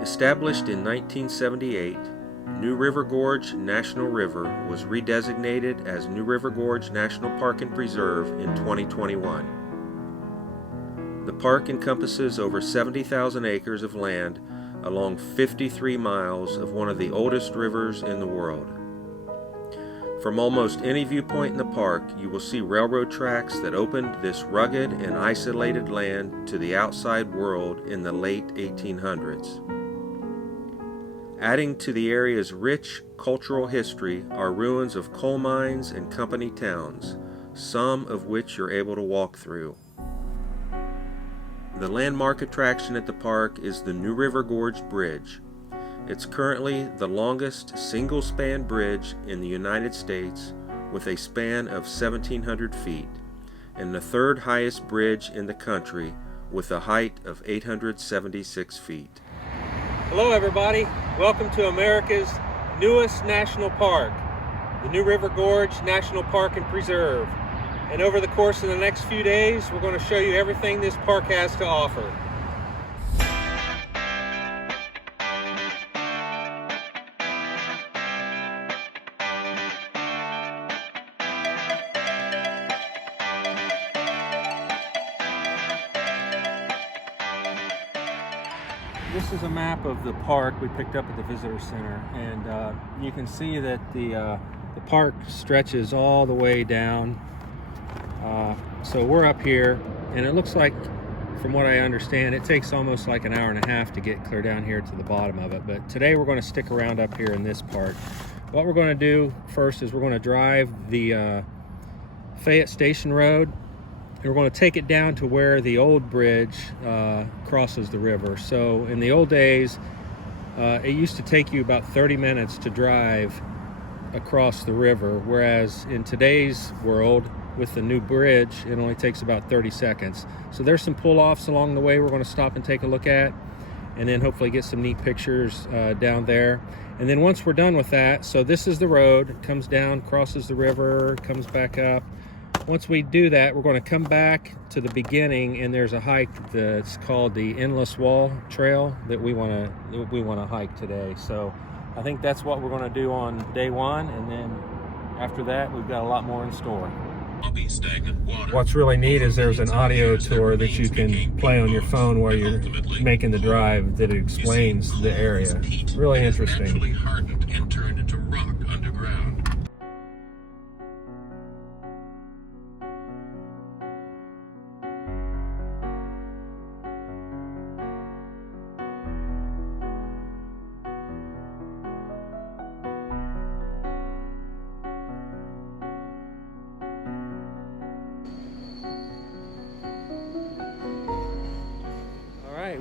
Established in 1978, New River Gorge National River was redesignated as New River Gorge National Park and Preserve in 2021. The park encompasses over 70,000 acres of land along 53 miles of one of the oldest rivers in the world. From almost any viewpoint in the park, you will see railroad tracks that opened this rugged and isolated land to the outside world in the late 1800s. Adding to the area's rich cultural history are ruins of coal mines and company towns, some of which you're able to walk through. The landmark attraction at the park is the New River Gorge Bridge. It's currently the longest single-span bridge in the United States with a span of 1,700 feet, and the third highest bridge in the country with a height of 876 feet. Hello everybody, welcome to America's newest national park, the New River Gorge National Park and Preserve. And over the course of the next few days, we're going to show you everything this park has to offer. This is a map of the park we picked up at the visitor center, and you can see that the park stretches all the way down. So we're up here, and it looks like, from what I understand, it takes almost like an hour and a half to get clear down here to the bottom of it. But today we're going to stick around up here in this part. What we're going to do first is we're going to drive the Fayette Station Road, and we're going to take it down to where the old bridge crosses the river. So in the old days, it used to take you about 30 minutes to drive across the river, whereas in today's world, with the new bridge, it only takes about 30 seconds. So there's some pull-offs along the way we're going to stop and take a look at, and then hopefully get some neat pictures down there. And then once we're done with that, so this is the road, it comes down, crosses the river, comes back up. Once we do that, we're going to come back to the beginning, and there's a hike that's called the Endless Wall Trail that we want to hike today. So I think that's what we're going to do on day one, and then after that we've got a lot more in store. What's really neat is there's an audio tour that you can play on your phone while you're making the drive that explains the area. Really interesting.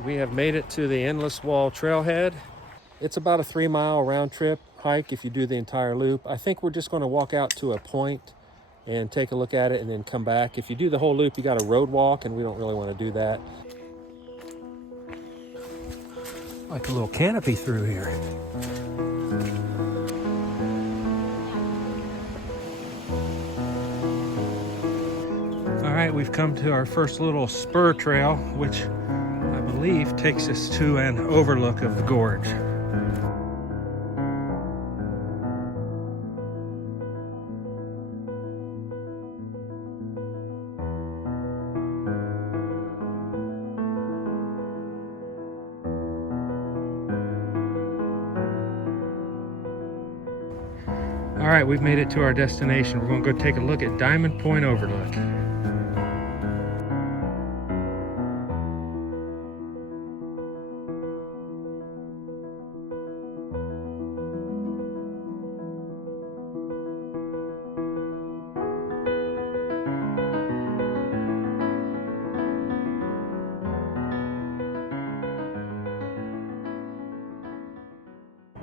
We have made it to the Endless Wall Trailhead. It's about a 3-mile round trip hike if you do the entire loop. I think we're just going to walk out to a point and take a look at it and then come back. If you do the whole loop, you got a road walk, and we don't really want to do that. Like a little canopy through here. All right, we've come to our first little spur trail, which I believe takes us to an overlook of the gorge. All right, we've made it to our destination. We're going to go take a look at Diamond Point Overlook.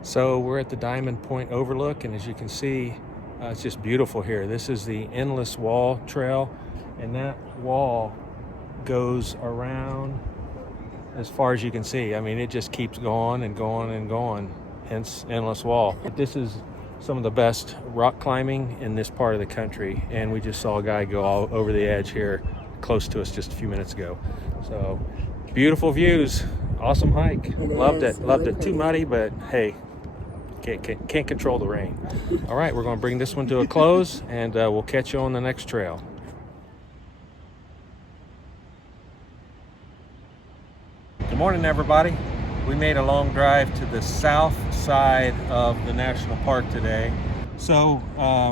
So we're at the Diamond Point Overlook, and as you can see, it's just beautiful here. This is the Endless Wall Trail, and that wall goes around as far as you can see. I mean, it just keeps going and going and going, hence Endless Wall. This is some of the best rock climbing in this part of the country, and we just saw a guy go all over the edge here close to us just a few minutes ago. So beautiful views Awesome hike. Loved it. Too muddy, but hey, can't control the rain. All right, we're going to bring this one to a close, and we'll catch you on the next trail. Good morning, everybody. We made a long drive to the south side of the national park today. So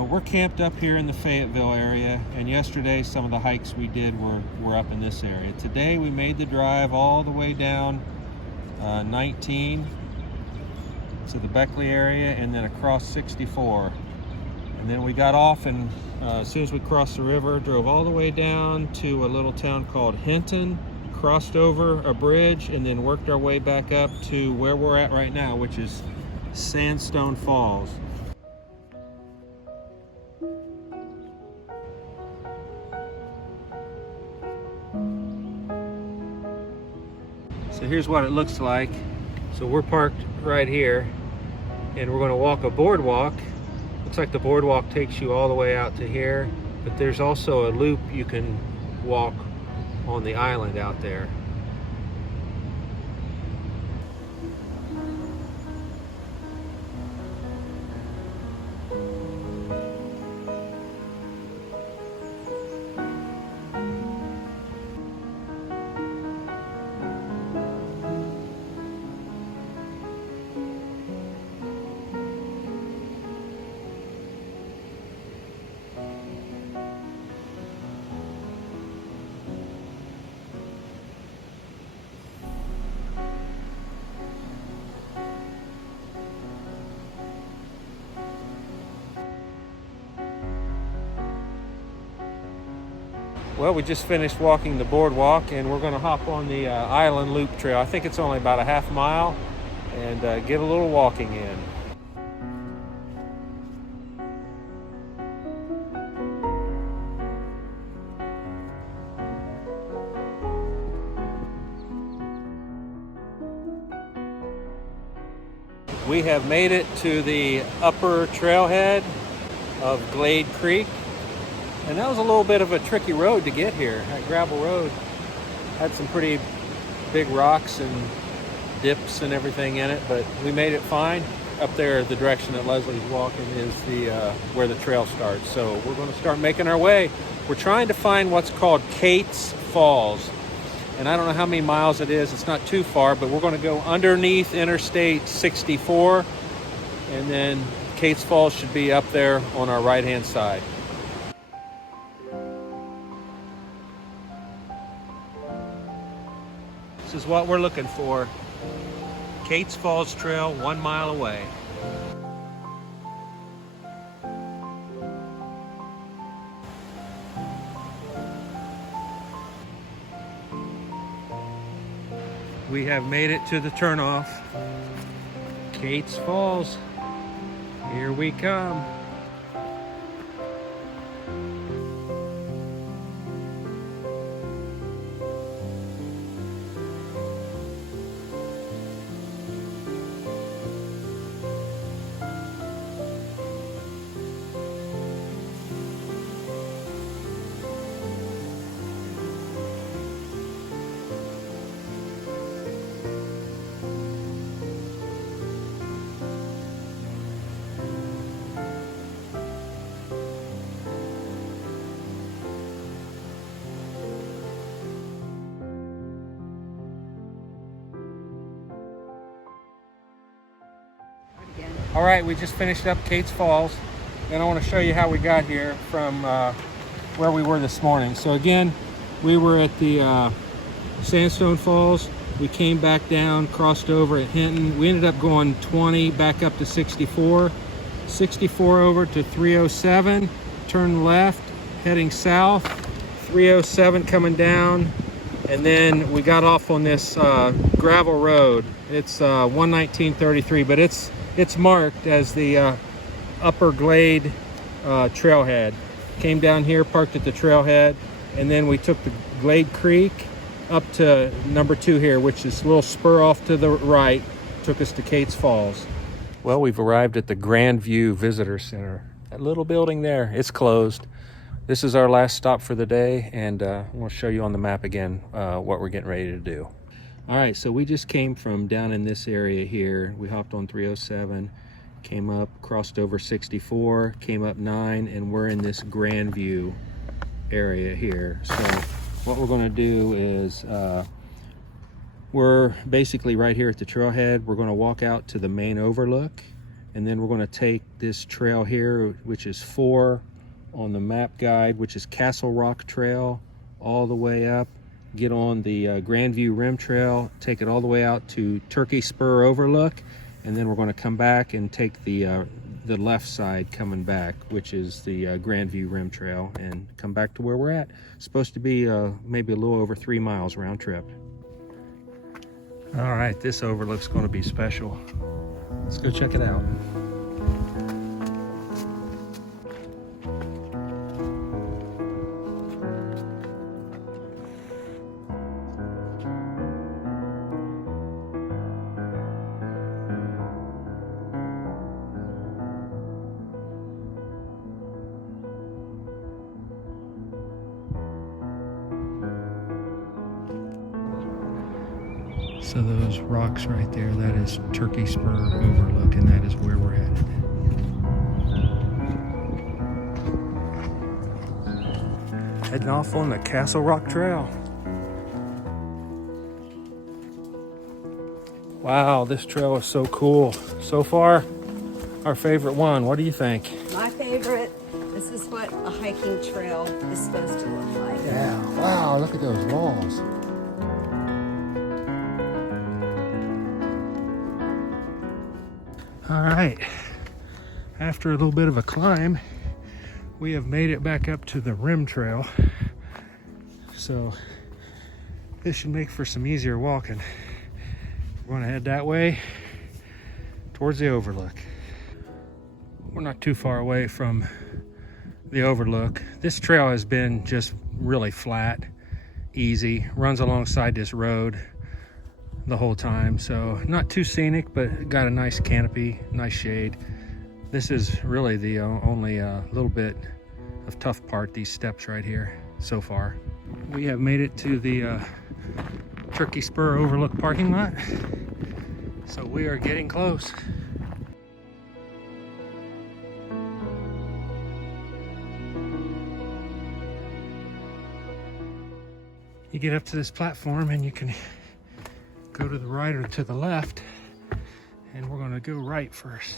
we're camped up here in the Fayetteville area, and yesterday some of the hikes we did were up in this area. Today we made the drive all the way down 19 to the Beckley area, and then across 64. And then we got off, and as soon as we crossed the river, drove all the way down to a little town called Hinton, crossed over a bridge, and then worked our way back up to where we're at right now, which is Sandstone Falls. So here's what it looks like. So we're parked right here, and we're going to walk a boardwalk. Looks like the boardwalk takes you all the way out to here, but there's also a loop you can walk on the island out there. Well, we just finished walking the boardwalk, and we're going to hop on the island loop trail. I think it's only about a half mile, and get a little walking in. We have made it to the upper trailhead of Glade Creek. And that was a little bit of a tricky road to get here. That gravel road had some pretty big rocks and dips and everything in it, but we made it fine. Up there, the direction that Leslie's walking is the where the trail starts. So we're going to start making our way. We're trying to find what's called Kate's Falls. And I don't know how many miles it is. It's not too far, but we're going to go underneath Interstate 64. And then Kate's Falls should be up there on our right-hand side. This is what we're looking for. Kate's Falls Trail, 1 mile away. We have made it to the turnoff. Kate's Falls. Here we come. All right, we just finished up Kate's Falls, and I want to show you how we got here from where we were this morning. So again, we were at the Sandstone Falls. We came back down, crossed over at Hinton. We ended up going 20 back up to 64. 64 over to 307, turn left, heading south. 307 coming down, and then we got off on this gravel road. It's 119.33, but it's marked as the Upper Glade trailhead. Came down here, parked at the trailhead, and then we took the Glade Creek up to number 2 here, which is a little spur off to the right, took us to Kate's Falls. Well, we've arrived at the Grandview Visitor Center. That little building there, it's closed. This is our last stop for the day, and I want to show you on the map again what we're getting ready to do. All right, so we just came from down in this area here. We hopped on 307, came up, crossed over 64, came up 9, and we're in this Grandview area here. So what we're going to do is we're basically right here at the trailhead. We're going to walk out to the main overlook, and then we're going to take this trail here, which is 4 on the map guide, which is Castle Rock Trail, all the way up, get on the Grandview Rim Trail, take it all the way out to Turkey Spur Overlook, and then we're going to come back and take the left side coming back, which is the Grandview Rim Trail, and come back to where we're at. It's supposed to be maybe a little over 3 miles round trip. All right, this overlook's going to be special. Let's go check it out. So those rocks right there, that is Turkey Spur Overlook, and that is where we're headed. Heading off on the Castle Rock Trail. Wow, this trail is so cool. So far, our favorite one. What do you think? My favorite. This is what a hiking trail is supposed to look like. Yeah, wow, look at those walls. All right, after a little bit of a climb, we have made it back up to the rim trail. So this should make for some easier walking. We're gonna head that way towards the overlook. We're not too far away from the overlook. This trail has been just really flat, easy, runs alongside this road the whole time, so not too scenic, but got a nice canopy, nice shade. This is really the only little bit of tough part, these steps right here so far. We have made it to the Turkey Spur Overlook parking lot, so we are getting close. You get up to this platform and you can go to the right or to the left, and we're going to go right first.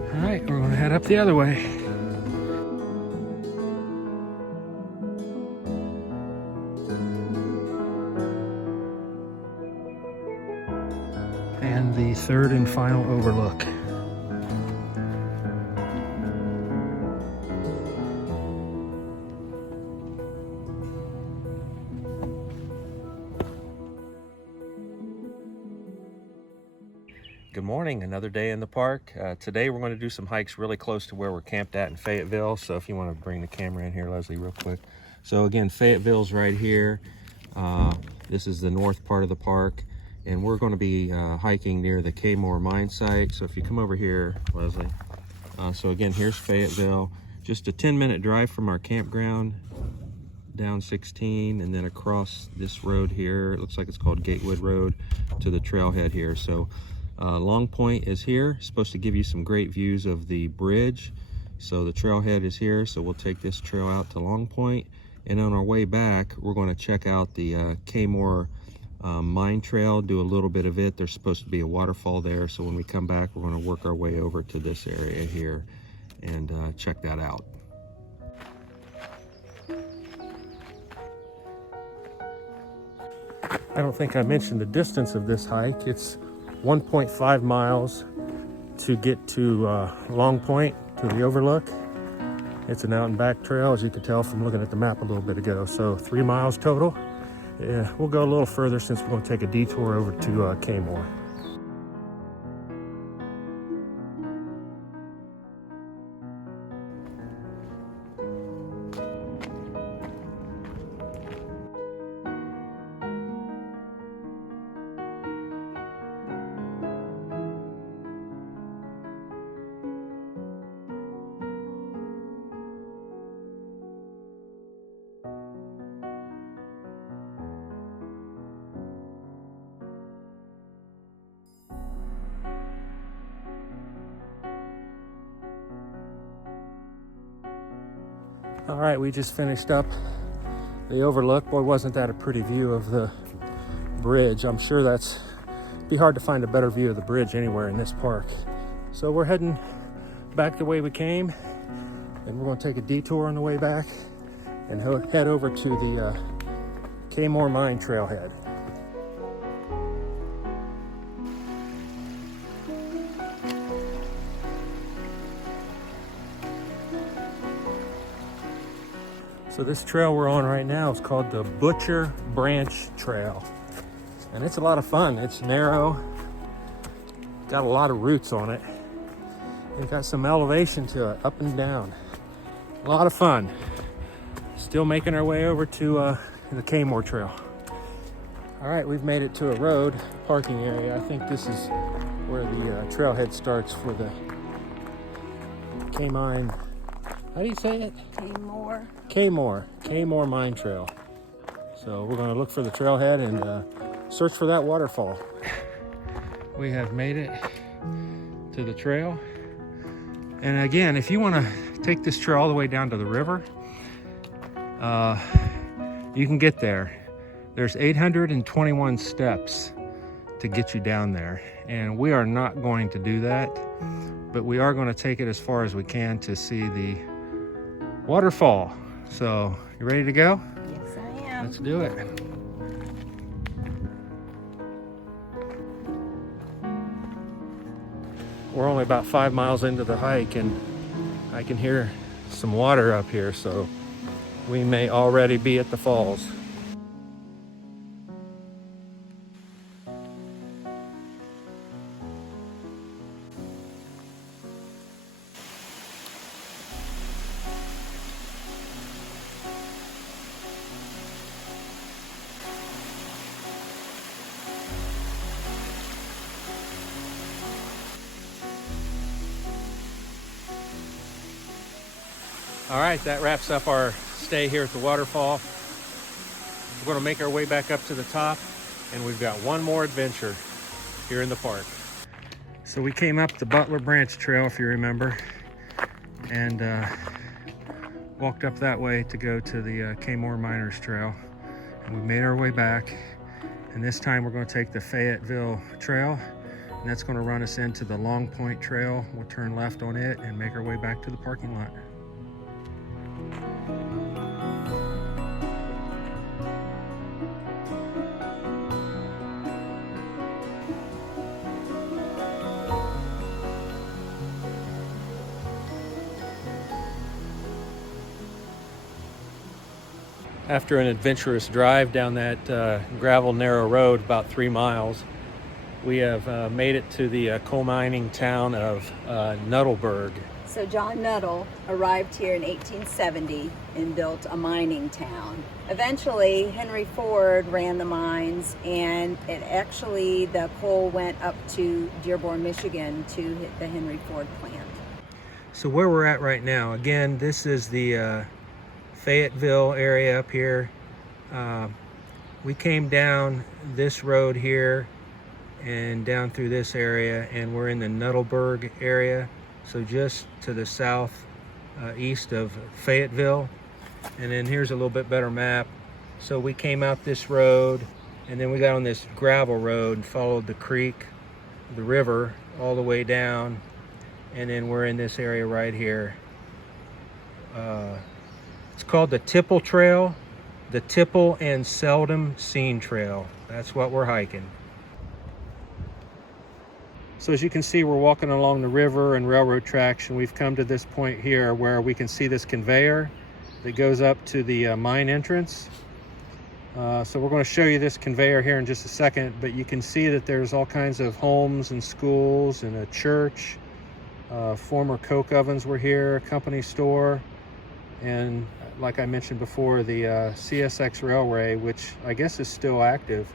All right, we're going to head up the other way. And the third and final overlook. Good morning, another day in the park. Today we're going to do some hikes really close to where we're camped at in Fayetteville. So if you want to bring the camera in here, Leslie, real quick. So again, Fayetteville's right here. This is the north part of the park. And we're going to be hiking near the Kmore mine site. So if you come over here, Leslie. So again, here's Fayetteville. Just a 10-minute drive from our campground, down 16, and then across this road here. It looks like it's called Gatewood Road, to the trailhead here. So Long Point is here, supposed to give you some great views of the bridge. So the trailhead is here, so we'll take this trail out to Long Point. And on our way back, we're going to check out the Kmore mine trail, do a little bit of it. There's supposed to be a waterfall there, so when we come back, we're going to work our way over to this area here and check that out. I don't think I mentioned the distance of this hike. It's 1.5 miles to get to Long Point, to the overlook. It's an out and back trail, as you can tell from looking at the map a little bit ago. So 3 miles total. Yeah, we'll go a little further since we're going to take a detour over to Kmore. All right, we just finished up the overlook. Boy, wasn't that a pretty view of the bridge. I'm sure that's be hard to find a better view of the bridge anywhere in this park. So we're heading back the way we came, and we're going to take a detour on the way back and head over to the Kmore Mine Trailhead. So this trail we're on right now is called the Butcher Branch Trail. And it's a lot of fun. It's narrow, got a lot of roots on it. It's got some elevation to it, up and down. A lot of fun. Still making our way over to the Kmore Trail. All right, we've made it to a road parking area. I think this is where the trailhead starts for the K-Mine. How do you say it? Kmore Mine Trail. So we're going to look for the trailhead and search for that waterfall. We have made it to the trail. And again, if you want to take this trail all the way down to the river, you can get there. There's 821 steps to get you down there. And we are not going to do that, but we are going to take it as far as we can to see the waterfall. So, you ready to go? Yes, I am. Let's do it. We're only about 5 miles into the hike, and I can hear some water up here, so we may already be at the falls. All right, that wraps up our stay here at the waterfall. We're going to make our way back up to the top, and we've got one more adventure here in the park. So we came up the Butler Branch Trail, if you remember, and walked up that way to go to the Kmore Miners Trail. And we made our way back, and this time we're going to take the Fayetteville Trail, and that's going to run us into the Long Point Trail. We'll turn left on it and make our way back to the parking lot. After an adventurous drive down that gravel narrow road, about 3 miles, we have made it to the coal mining town of Nuttleberg. So John Nuttall arrived here in 1870 and built a mining town. Eventually, Henry Ford ran the mines, and the coal went up to Dearborn, Michigan to hit the Henry Ford plant. So where we're at right now, again, this is the Fayetteville area up here. We came down this road here and down through this area, and we're in the Nuttleberg area, so just to the south east of Fayetteville. And then here's a little bit better map. So we came out this road, and then we got on this gravel road and followed the creek, the river, all the way down, and then we're in this area right here. It's called the Tipple Trail, the Tipple and Seldom Seen Trail. That's what we're hiking. So as you can see, we're walking along the river and railroad tracks, and we've come to this point here where we can see this conveyor that goes up to the mine entrance. So we're going to show you this conveyor here in just a second, but you can see that there's all kinds of homes and schools and a church. Former coke ovens were here, a company store, and like I mentioned before, the CSX Railway, which I guess is still active.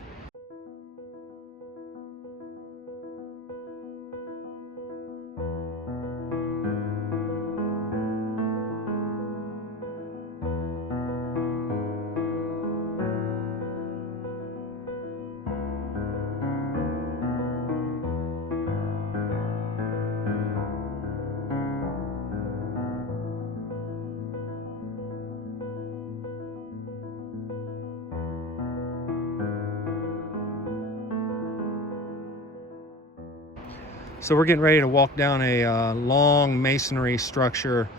So we're getting ready to walk down a long masonry structure,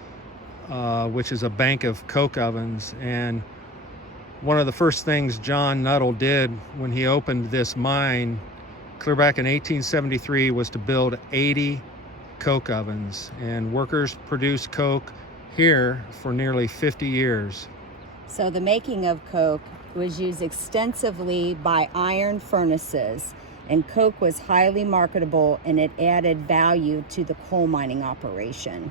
which is a bank of coke ovens. And one of the first things John Nuttall did when he opened this mine clear back in 1873 was to build 80 coke ovens. And workers produced coke here for nearly 50 years. So the making of coke was used extensively by iron furnaces, and coke was highly marketable, and it added value to the coal mining operation.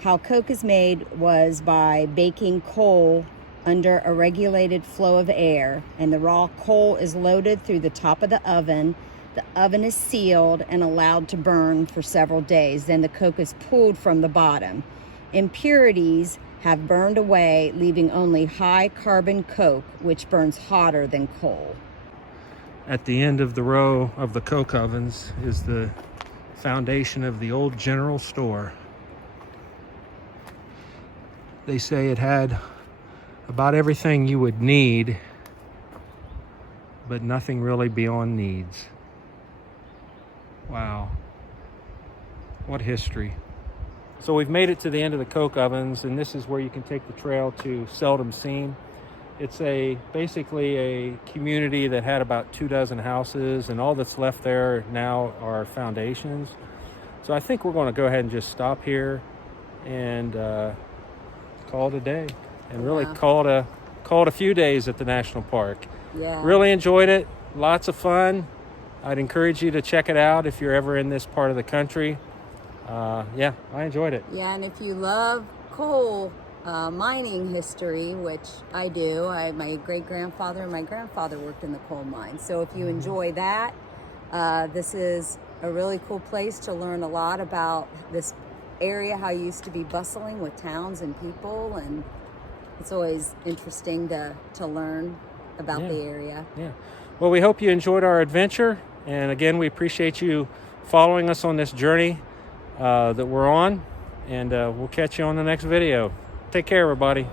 How coke is made was by baking coal under a regulated flow of air, and the raw coal is loaded through the top of the oven. The oven is sealed and allowed to burn for several days. Then the coke is pulled from the bottom. Impurities have burned away, leaving only high carbon coke, which burns hotter than coal. At the end of the row of the coke ovens is the foundation of the old general store. They say it had about everything you would need, but nothing really beyond needs. Wow. What history. So we've made it to the end of the coke ovens, and this is where you can take the trail to Seldom Seen. It's basically a community that had about 24 houses, and all that's left there now are foundations. So I think we're going to go ahead and just stop here and call it a day, and really call it a few days at the national park. Yeah. Really enjoyed it. Lots of fun. I'd encourage you to check it out if you're ever in this part of the country. Yeah, I enjoyed it. Yeah, and if you love coal mining history, which I do, my great-grandfather and my grandfather worked in the coal mine. So if you enjoy that, this is a really cool place to learn a lot about this area, how it used to be bustling with towns and people, and it's always interesting to learn about the area. Yeah. Well, we hope you enjoyed our adventure, and again, we appreciate you following us on this journey that we're on, and we'll catch you on the next video. Take care, everybody.